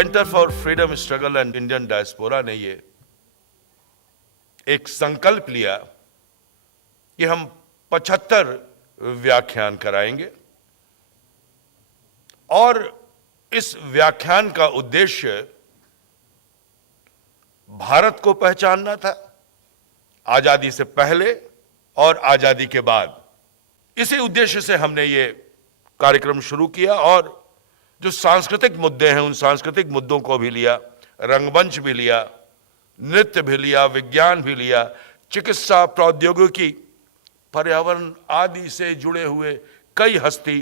Centre for freedom struggle and Indian diaspora ने ये एक संकल्प लिया कि हम 75 व्याख्यान कराएंगे और इस व्याख्यान का उद्देश्य भारत को पहचानना था, आजादी से पहले और आजादी के बाद। इसी उद्देश्य से हमने ये कार्यक्रम शुरू किया और जो सांस्कृतिक मुद्दे हैं उन सांस्कृतिक मुद्दों को भी लिया, रंगमंच भी लिया, नृत्य भी लिया, विज्ञान भी लिया, चिकित्सा, प्रौद्योगिकी, पर्यावरण आदि से जुड़े हुए कई हस्ती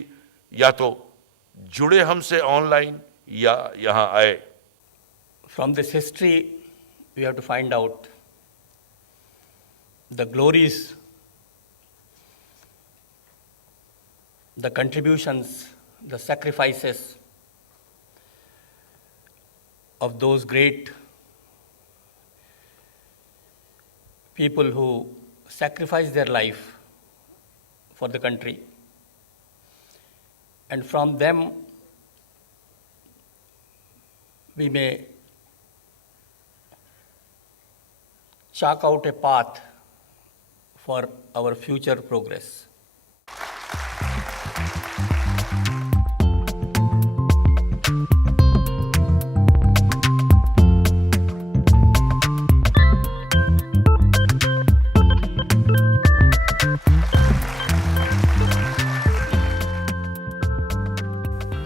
या तो जुड़े हमसे ऑनलाइन या यहां आए। From this history, we have to find out the glories, the contributions, the sacrifices of those great people who sacrificed their life for the country. And from them, we may chalk out a path for our future progress.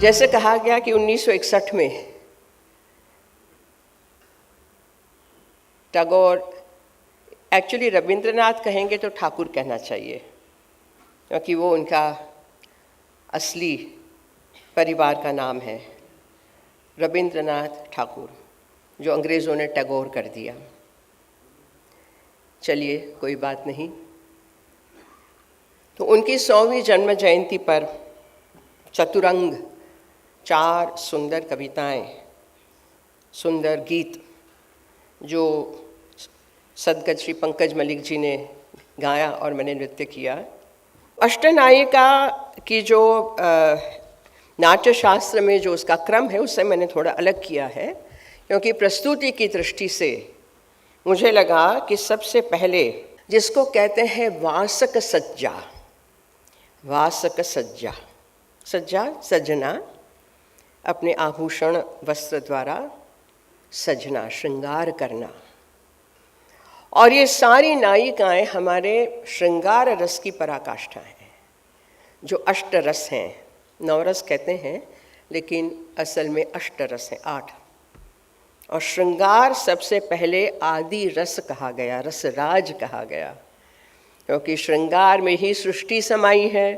जैसे कहा गया कि 1961 में Tagore, actually Rabindranath कहेंगे तो ठाकुर कहना चाहिए, क्योंकि वो उनका असली परिवार का नाम है, रविंद्रनाथ ठाकुर, जो अंग्रेज़ों ने टैगोर कर दिया। चलिए, कोई बात नहीं। तो उनकी 100वीं जन्म जयंती पर चतुरंग 4 सुंदर कविताएं, सुंदर गीत जो सदगत श्री पंकज मलिक जी ने गाया और मैंने नृत्य किया। अष्टनायिका की जो नाट्य शास्त्र में जो उसका क्रम है उससे मैंने थोड़ा अलग किया है, क्योंकि प्रस्तुति की दृष्टि से मुझे लगा कि सबसे पहले जिसको कहते हैं वासक सज्जा, वासक सज्जा, सज्जा सजना, अपने आभूषण वस्त्र द्वारा सजना, श्रृंगार करना। और ये सारी नायिकाएं हमारे श्रृंगार रस की पराकाष्ठा हैं, जो अष्ट रस हैं। 9 रस कहते हैं, लेकिन असल में अष्ट रस हैं, 8। और श्रृंगार सबसे पहले आदि रस कहा गया, रसराज कहा गया, क्योंकि श्रृंगार में ही सृष्टि समाई है,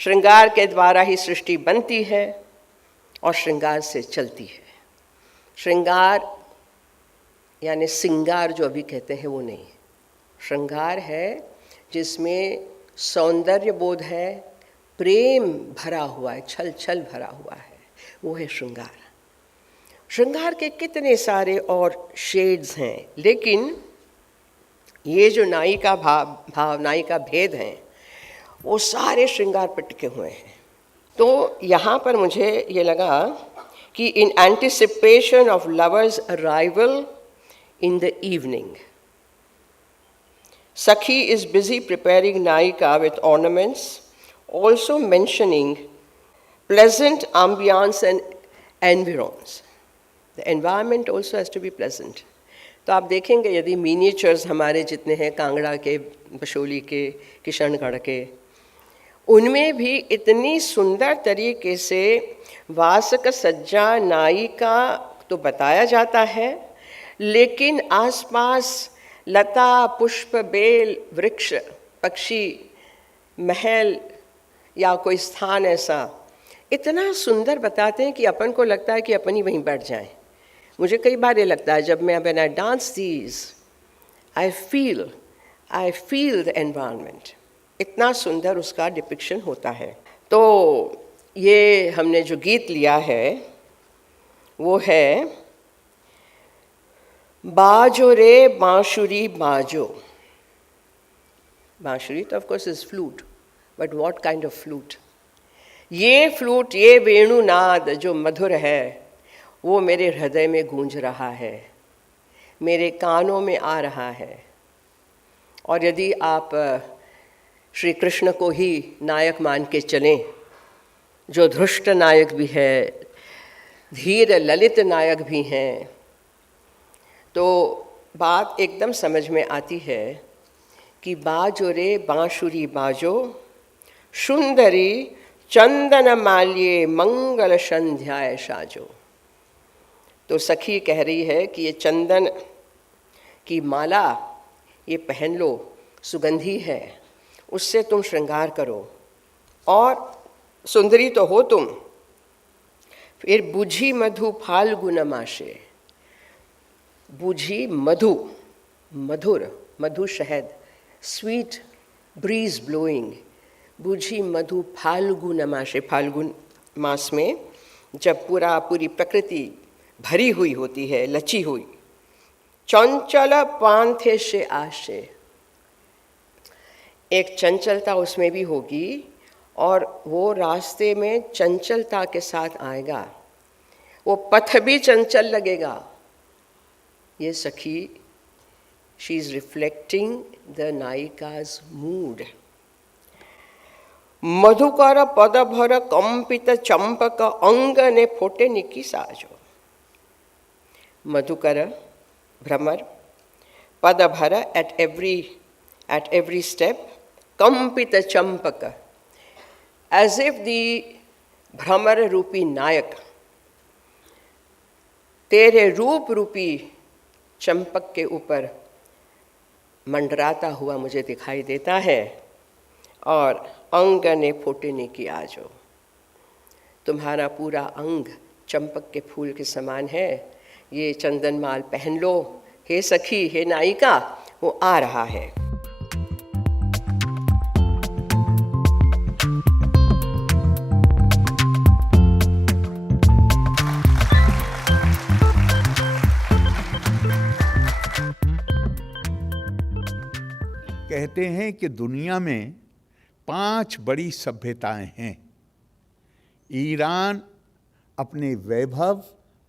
श्रृंगार के द्वारा ही सृष्टि बनती है और श्रृंगार से चलती है। श्रृंगार यानी सिंगार जो अभी कहते हैं वो नहीं, श्रृंगार है जिसमें सौंदर्य बोध है, प्रेम भरा हुआ है, छल छल भरा हुआ है, वो है श्रृंगार। श्रृंगार के कितने सारे और शेड्स हैं, लेकिन ये जो नायिका भाव नायिका भेद हैं वो सारे श्रृंगार पर टिके हुए हैं। तो यहाँ पर मुझे ये लगा कि in anticipation of lovers arrival in the evening, Sakhi is busy preparing Nayika with ornaments, also mentioning pleasant ambience and environs. The environment also has to be pleasant. तो आप देखेंगे यदि मिनिएचर्स हमारे जितने हैं, कांगड़ा के, बशोली के, किशनगढ़ के, उनमें भी इतनी सुंदर तरीके से वासक सज्जा नायिका तो बताया जाता है, लेकिन आसपास लता, पुष्प, बेल, वृक्ष, पक्षी, महल या कोई स्थान ऐसा इतना सुंदर बताते हैं कि अपन को लगता है कि अपन ही वहीं बैठ जाएं। मुझे कई बार ये लगता है जब मैं when I dance these, I feel the environment, इतना सुंदर उसका डिपिक्शन होता है। तो ये हमने जो गीत लिया है वो है बाजो रे बांसुरी बाजो। बांसुरी तो of course is flute, but what kind of flute? ये फ्लूट, ये वेणुनाद जो मधुर है, वो मेरे हृदय में गूंज रहा है, मेरे कानों में आ रहा है। और यदि आप श्री कृष्ण को ही नायक मान के चलें, जो धृष्ट नायक भी है, धीर ललित नायक भी हैं, तो बात एकदम समझ में आती है कि बाजो रे बांसुरी बाजो, सुंदरी चंदन माल्ये मंगल संध्याय साजो। तो सखी कह रही है कि ये चंदन की माला ये पहन लो, सुगंधी है, उससे तुम श्रृंगार करो, और सुंदरी तो हो तुम। फिर बुझी मधु फाल्गुन मासे, बुझी मधु, मधुर, मधु शहद, स्वीट ब्रीज ब्लोइंग, बुझी मधु फाल्गुन मासे, फाल्गुन मास में जब पूरी प्रकृति भरी हुई होती है, लची हुई। चंचल पांथे से आशे, एक चंचलता उसमें भी होगी, और वो रास्ते में चंचलता के साथ आएगा, वो पथ भी चंचल लगेगा। ये सखी, शी इज रिफ्लेक्टिंग द नायिकाज मूड। मधुकर पद भर कंपित चंपक अंग ने फोटे निकी साजो। मधुकर, भ्रमर, पद भर at every step, कंपित चंपक, as if the भ्रमर रूपी नायक तेरे रूप रूपी चंपक के ऊपर मंडराता हुआ मुझे दिखाई देता है, और अंग ने फोटने की आजो, तुम्हारा पूरा अंग चंपक के फूल के समान है, ये चंदन माल पहन लो, हे सखी, हे नायिका, वो आ रहा है। कहते हैं कि दुनिया में 5 बड़ी सभ्यताएं हैं। ईरान अपने वैभव,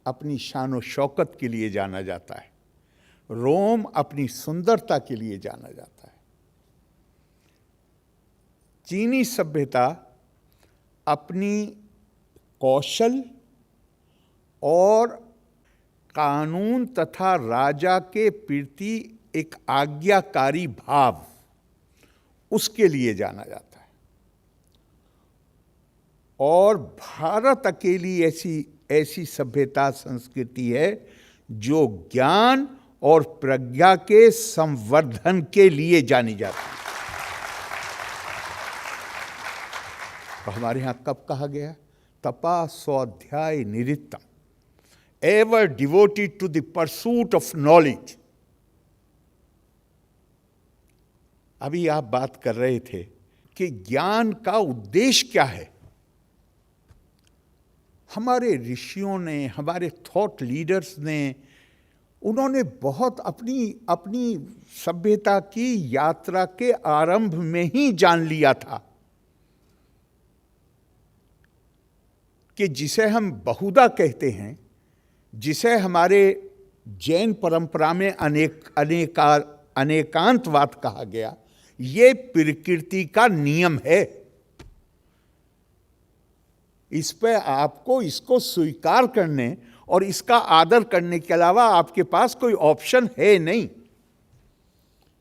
अपनी शान और शौकत के लिए जाना जाता है। रोम अपनी सुंदरता के लिए जाना जाता है। चीनी सभ्यता अपनी कौशल और कानून तथा राजा के प्रति एक आज्ञाकारी भाव, उसके लिए जाना जाता है। और भारत अकेली ऐसी सभ्यता संस्कृति है जो ज्ञान और प्रज्ञा के संवर्धन के लिए जानी जाती है। तो हमारे यहाँ कब कहा गया? तपा स्वाध्याय निरितम, ever devoted to the pursuit of knowledge. अभी आप बात कर रहे थे कि ज्ञान का उद्देश्य क्या है। हमारे ऋषियों ने, हमारे थॉट लीडर्स ने, उन्होंने बहुत अपनी सभ्यता की यात्रा के आरंभ में ही जान लिया था कि जिसे हम बहुधा कहते हैं, जिसे हमारे जैन परंपरा में अनेकांतवाद कहा गया, ये प्रकृति का नियम है। इस पे आपको इसको स्वीकार करने और इसका आदर करने के अलावा आपके पास कोई ऑप्शन है नहीं।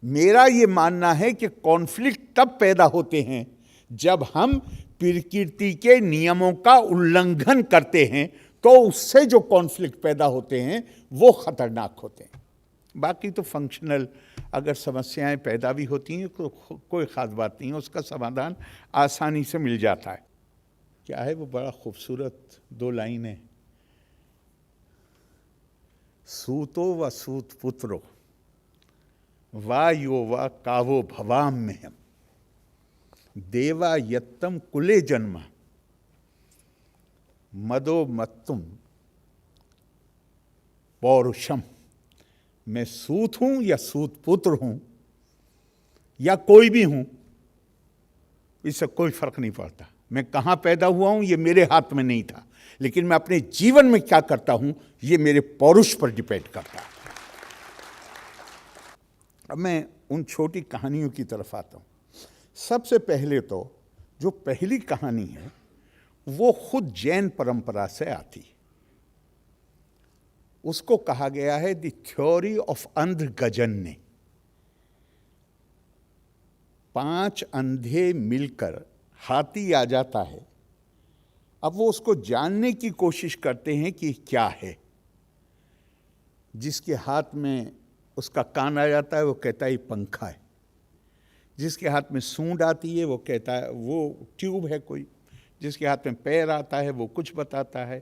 मेरा ये मानना है कि कॉन्फ्लिक्ट तब पैदा होते हैं जब हम प्रकृति के नियमों का उल्लंघन करते हैं, तो उससे जो कॉन्फ्लिक्ट पैदा होते हैं वो खतरनाक होते हैं। बाकी तो फंक्शनल अगर समस्याएं पैदा भी होती हैं तो कोई ख़ास बात नहीं है, उसका समाधान आसानी से मिल जाता है। क्या है वो बड़ा खूबसूरत 2 लाइनें, सूतो व सूत पुत्रो वा यो वा कावो भवाम में हम देवा यत्तम कुले जन्म मदो मत्तुम पौरुषम। मैं सूत हूं या सूत पुत्र हूं या कोई भी हूं, इससे कोई फर्क नहीं पड़ता। मैं कहाँ पैदा हुआ हूँ ये मेरे हाथ में नहीं था, लेकिन मैं अपने जीवन में क्या करता हूँ ये मेरे पौरुष पर डिपेंड करता है। अब मैं उन छोटी कहानियों की तरफ आता हूँ। सबसे पहले तो जो पहली कहानी है वो खुद जैन परंपरा से आती, उसको कहा गया है द थ्योरी ऑफ अंध गजन्य। 5 अंधे मिलकर हाथी आ जाता है, अब वो उसको जानने की कोशिश करते हैं कि क्या है। जिसके हाथ में उसका कान आ जाता है वो कहता है ये पंखा है, जिसके हाथ में सूंड आती है वो कहता है वो ट्यूब है कोई, जिसके हाथ में पैर आता है वो कुछ बताता है,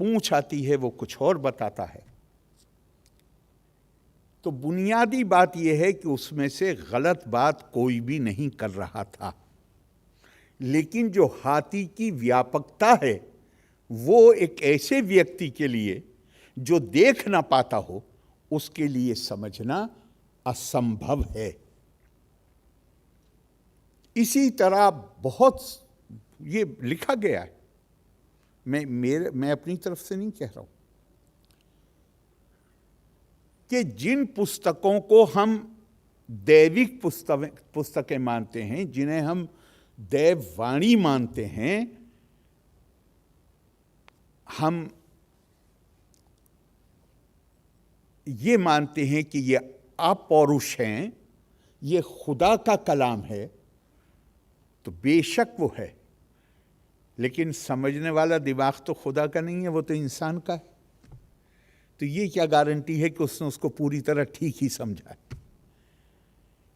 पूंछ आती है वो कुछ और बताता है। तो बुनियादी बात यह है कि उसमें से गलत बात कोई भी नहीं कर रहा था, लेकिन जो हाथी की व्यापकता है वो एक ऐसे व्यक्ति के लिए जो देख ना पाता हो उसके लिए समझना असंभव है। इसी तरह बहुत ये लिखा गया है, मैं अपनी तरफ से नहीं कह रहा हूं, कि जिन पुस्तकों को हम दैविक पुस्तकें मानते हैं, जिन्हें हम दैववाणी मानते हैं, हम ये मानते हैं कि ये अपौरुष हैं, ये खुदा का कलाम है, तो बेशक वो है, लेकिन समझने वाला दिमाग तो खुदा का नहीं है, वो तो इंसान का है। तो ये क्या गारंटी है कि उसने उसको पूरी तरह ठीक ही समझा है?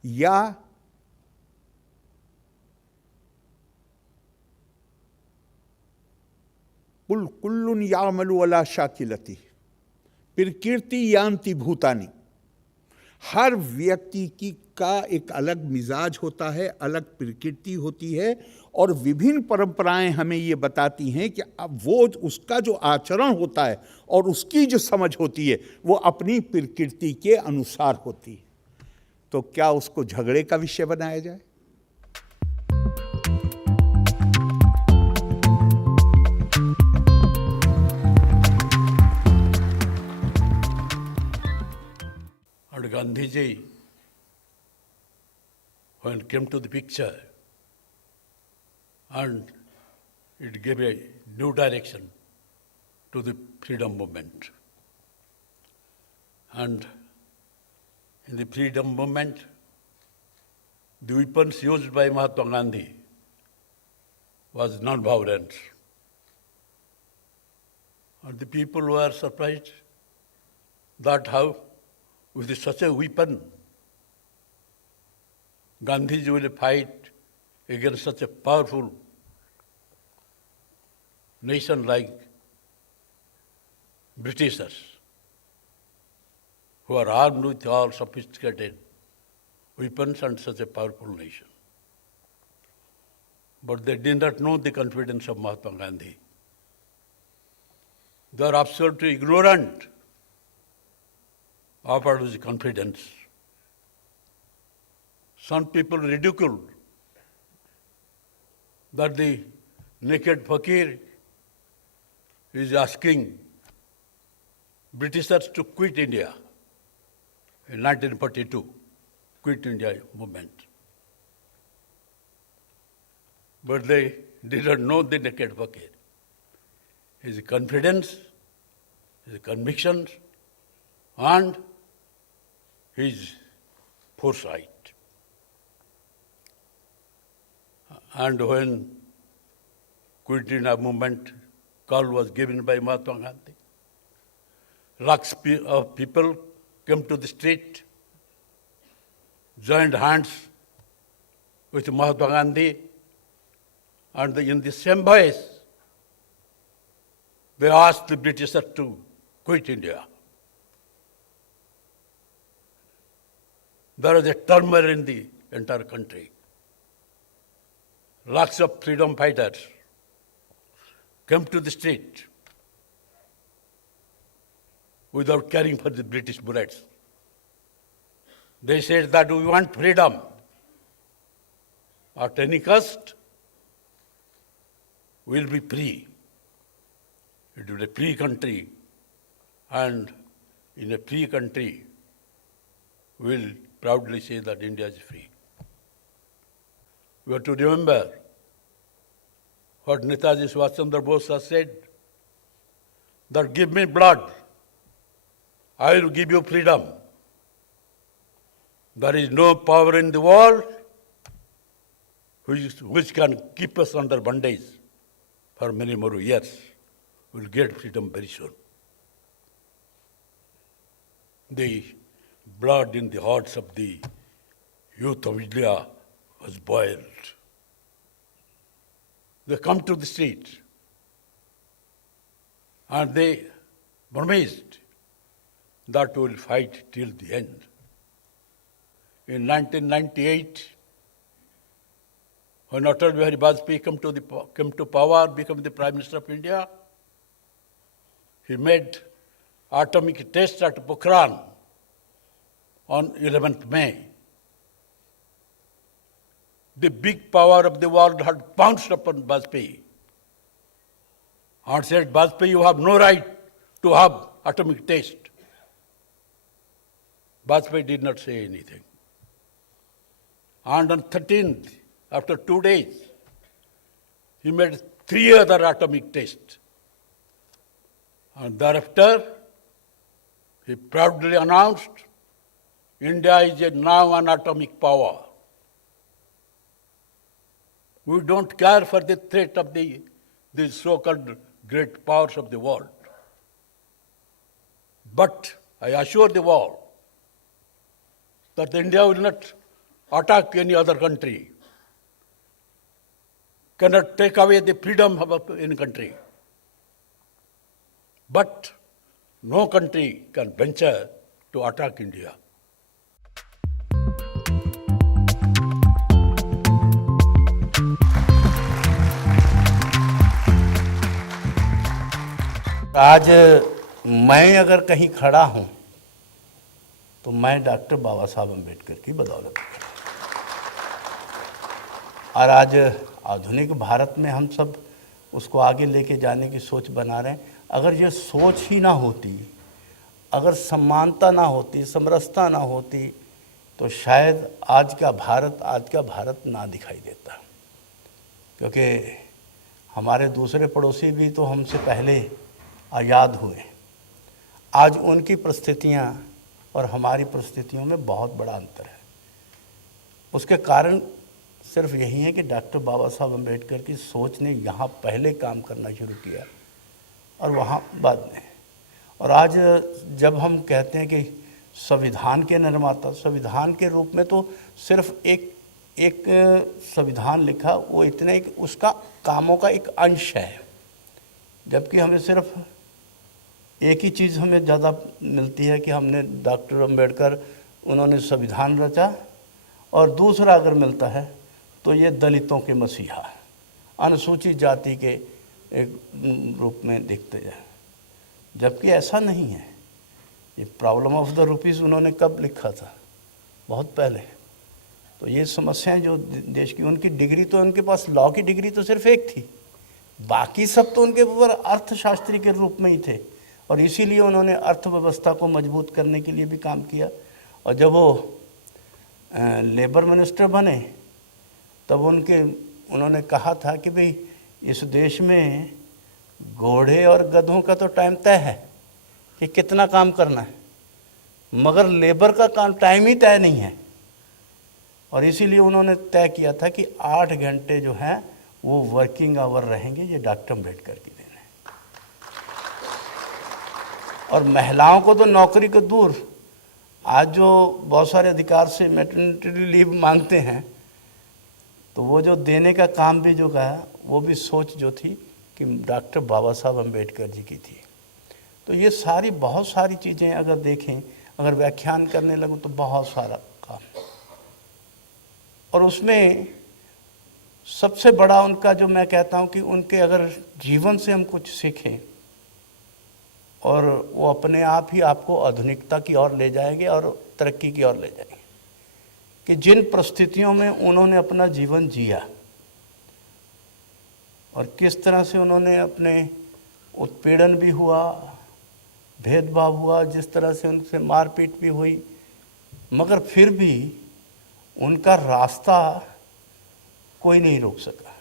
या कुल्लुन यामलु अला शाकिलती प्रकृति यान्ति भूतानी। हर व्यक्ति की का एक अलग मिजाज होता है, अलग प्रकृति होती है, और विभिन्न परंपराएं हमें ये बताती हैं कि अब वो उसका जो आचरण होता है और उसकी जो समझ होती है वो अपनी प्रकृति के अनुसार होती है। तो क्या उसको झगड़े का विषय बनाया जाए? And Gandhiji, when came to the picture, and it gave a new direction to the freedom movement. And in the freedom movement, the weapons used by Mahatma Gandhi was non-violence. And the people were surprised that how, with such a weapon, Gandhiji will fight against such a powerful nation like Britishers, who are armed with all sophisticated weapons and such a powerful nation. But they did not know the confidence of Mahatma Gandhi. They are absolutely ignorant of what is confidence. Some people ridiculed that the naked fakir is asking Britishers to quit India in 1942, Quit India movement. But they did not know the naked fakir. His confidence, his convictions, and his foresight. And when Quit India movement call was given by Mahatma Gandhi, lakhs of people came to the street, joined hands with Mahatma Gandhi, and in the same voice, they asked the Britishers to quit India. There was a turmoil in the entire country. Lakhs of freedom fighters came to the street without caring for the British bullets. They said that we want freedom at any cost, will be free. It will be a free country, and in a free country, we'll proudly say that India is free. We have to remember what Netaji Subhash Chandra Bose has said, that give me blood, I will give you freedom. There is no power in the world which can keep us under bondage for many more years. We will get freedom very soon. The blood in the hearts of the youth of India was boiled. They come to the street and they promised that we will fight till the end. In 1998, when Atal Bihari Vajpayee came to power, became the Prime Minister of India, he made atomic test at Pokhran on 11th May. The big power of the world had pounced upon Vajpayee and said, Vajpayee, you have no right to have atomic test. Vajpayee did not say anything. And on 13th, after 2 days, he made 3 other atomic tests. And thereafter, he proudly announced, India is now an atomic power. We don't care for the threat of the so-called great powers of the world. But I assure the world that India will not attack any other country, cannot take away the freedom of any country. But no country can venture to attack India. आज मैं अगर कहीं खड़ा हूं तो मैं doctor बाबा साहब अम्बेडकर की बदौलत खड़ा। और आज आधुनिक भारत में हम सब उसको आगे लेके जाने की सोच बना रहे हैं। अगर ये सोच ही ना होती, अगर समानता ना होती, समरसता ना होती, तो शायद आज का भारत ना दिखाई देता। क्योंकि हमारे दूसरे पड़ोसी भी तो हमसे पहले आज़ाद हुए। आज उनकी परिस्थितियाँ और हमारी परिस्थितियों में बहुत बड़ा अंतर है। उसके कारण सिर्फ यही है कि डॉक्टर बाबा साहब अम्बेडकर की सोच ने यहाँ पहले काम करना शुरू किया और वहाँ बाद में। और आज जब हम कहते हैं कि संविधान के निर्माता, संविधान के रूप में तो सिर्फ एक संविधान लिखा, वो इतने उसका कामों का एक अंश है। जबकि हमें सिर्फ एक ही चीज़ हमें ज़्यादा मिलती है कि हमने डॉक्टर अम्बेडकर उन्होंने संविधान रचा, और दूसरा अगर मिलता है तो ये दलितों के मसीहा, अनुसूचित जाति के एक रूप में दिखते हैं। जबकि ऐसा नहीं है। ये प्रॉब्लम ऑफ द रुपीज़ उन्होंने कब लिखा था? बहुत पहले। तो ये समस्याएं जो देश की, उनकी डिग्री तो उनके पास लॉ की डिग्री तो सिर्फ एक थी, बाकी सब तो उनके ऊपर अर्थशास्त्री के रूप में ही थे। और इसीलिए उन्होंने अर्थव्यवस्था को मजबूत करने के लिए भी काम किया। और जब वो लेबर मिनिस्टर बने तब उन्होंने कहा था कि भाई इस देश में घोड़े और गधों का तो टाइम तय है कि कितना काम करना है, मगर लेबर का काम टाइम ही तय नहीं है। और इसीलिए उन्होंने तय किया था कि 8 घंटे जो हैं वो वर्किंग आवर रहेंगे। ये डॉक्टर अम्बेडकर की देन है। और महिलाओं को तो नौकरी को दूर, आज जो बहुत सारे अधिकार से मैटरनिटी लीव मांगते हैं, तो वो जो देने का काम भी जो का वो भी सोच जो थी कि डॉक्टर बाबा साहब अम्बेडकर जी की थी। तो ये सारी बहुत सारी चीज़ें अगर देखें, अगर व्याख्यान करने लगूँ तो बहुत सारा काम। और उसमें सबसे बड़ा उनका जो मैं कहता हूँ कि उनके अगर जीवन से हम कुछ सीखें, और वो अपने आप ही आपको आधुनिकता की ओर ले जाएंगे और तरक्की की ओर ले जाएंगे। कि जिन परिस्थितियों में उन्होंने अपना जीवन जिया और किस तरह से उन्होंने अपने उत्पीड़न भी हुआ, भेदभाव हुआ, जिस तरह से उनसे मारपीट भी हुई, मगर फिर भी उनका रास्ता कोई नहीं रोक सका।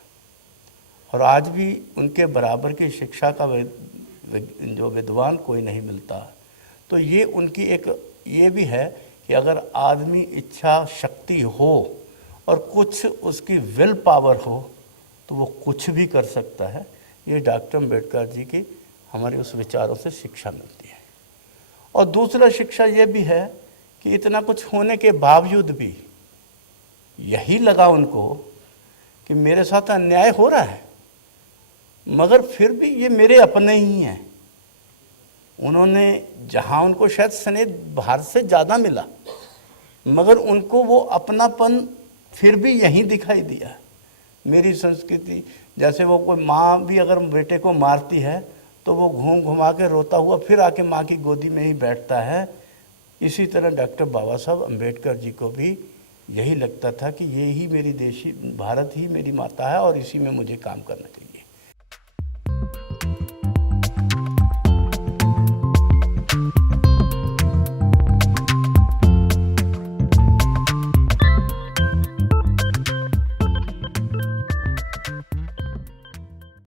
और आज भी उनके बराबर की शिक्षा का जो विद्वान कोई नहीं मिलता। तो ये उनकी एक ये भी है कि अगर आदमी इच्छा शक्ति हो और कुछ उसकी विल पावर हो तो वो कुछ भी कर सकता है। ये डॉक्टर अम्बेडकर जी की हमारे उस विचारों से शिक्षा मिलती है। और दूसरा शिक्षा ये भी है कि इतना कुछ होने के बावजूद भी यही लगा उनको कि मेरे साथ अन्याय हो रहा है, मगर फिर भी ये मेरे अपने ही हैं। उन्होंने जहाँ उनको शायद स्नेह बाहर से ज़्यादा मिला, मगर उनको वो अपनापन फिर भी यहीं दिखाई दिया। मेरी संस्कृति, जैसे वो कोई माँ भी अगर बेटे को मारती है तो वो घूम घुमा के रोता हुआ फिर आके माँ की गोदी में ही बैठता है। इसी तरह डॉक्टर बाबा साहब अम्बेडकर जी को भी यही लगता था कि ये ही मेरी देशी भारत ही मेरी माता है और इसी में मुझे काम करना चाहिए।